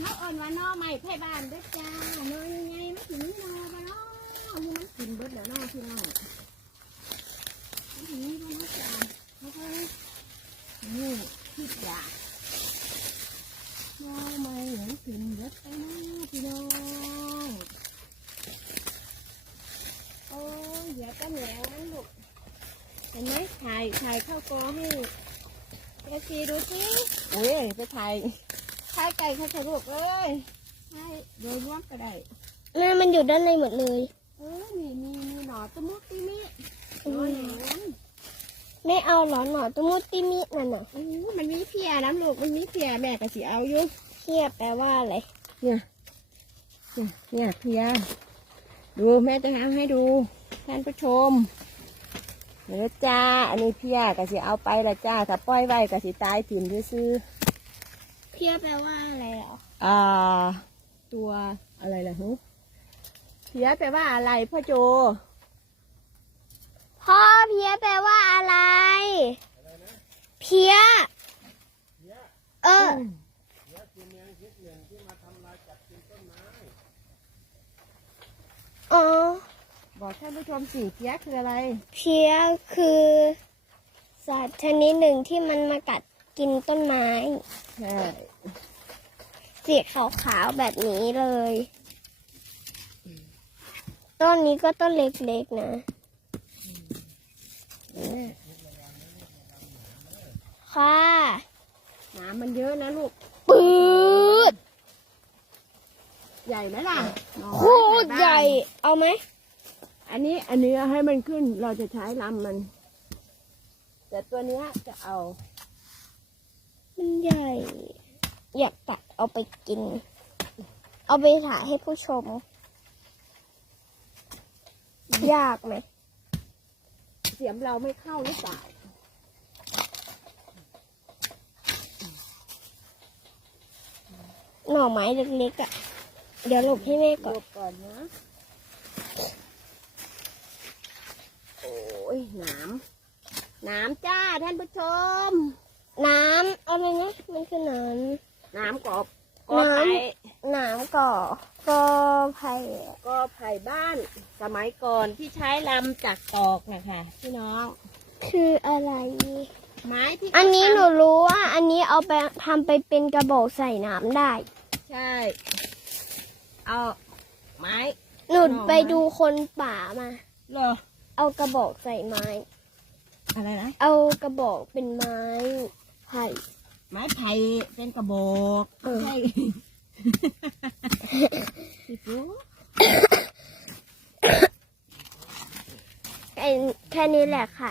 เขาเอิ้นว่าหนอใหม่ไผ่บ้านเด้อจ้าหนอยังไงมันถึงนี่นอบ่เนาะมูมันกินเบิดแล้วเนาะพี่น้องมันถึงนี่บ่เนาะจ้าเขาก็นี่คิดอยากหนอใหม่เห็นกินเบิดไปเนาะพี่น้องโอ้ยเดี๋ยวก็แหลงมันลูกเห็นไหมถ่ายถ่ายเข้ากอให้เอฟซีดูสิโอ้ยไปถ่าย ถ่ายไก่เขาสรุปเลยถ่ายโดยรวมก็ได้แม่มันอยู่ด้านในหมดเลย เออนี่มีมีหนอตะมุกตีมิหนอแหลมไม่เอาเหรอหนอตะมุติมินั่นน่ะอู้มันมีเพียน้ำลูกมันมีเพียแม่ก็สิเอาอยู่เทียบแปลว่าอะไรเนี่ยเนี่ยเนี่ยเพียดูแม่จะทำให้ดูท่านผู้ชมเนื้อจ้า อันนี้เพียก็สิเอาไปละจ้า ถ้าปล่อยไว้ก็สิตายถิ่มซื่อ เทียบแปลว่าอะไรเหรอๆอ่าตัวอะไรล่ะฮึเพียแปลว่าอะไรพ่อโจ พ่อเพียแปลว่าอะไร เพียเอออ๋อบอกท่านผู้ชมสิเพียคืออะไร เพียคือสัตว์ชนิดหนึ่งที่มันมากัด กินต้นไม้ ใช่สีขาวๆแบบนี้เลย ต้นนี้ก็ต้นเล็กๆนะค่ะ น้ำมันเยอะนะลูก ปืดใหญ่ไหมล่ะโคตรใหญ่ เอาไหม อันนี้อันนี้ให้มันขึ้นเราจะใช้ลำมัน แต่ตัวเนี้ยจะเอา มันใหญ่ อยากตัดเอาไปกิน เอาไปถ่ายให้ผู้ชม ยากไหม เสียมเราไม่เข้าหรือเปล่า หน่อไม้เล็กๆอะ่ะ เดี๋ยวหลบให้แม่หก่อน ลบก่อนนะ โอ้ยหน้ำหน้ำจ้าท่านผู้ชม น้ำอะไรนะมันคือน้หน้ำกอบำกอไผ่น้ำก่อกอไผ่กอไผ่บ้านสมัยก่อนที่ใช้ลำจากตอกนะคะพี่น้อง คืออะไร ไม้ที่อันนี้หนูเขาทรู้ว่า อันนี้เอาไปทำไปเป็นกระบอกใส่น้ำได้ำใช่ เอาไม้หนูหน่อไม้ไปดูคนป่ามาเหรอเอากระบอกใส่ไม้ อะไรนะ เอากระบอกเป็นไม้ ไผ่ไม้ไผ่เป็นกระบอกเออใช่พี่ปูแค่แค่นี้แหละค่ะ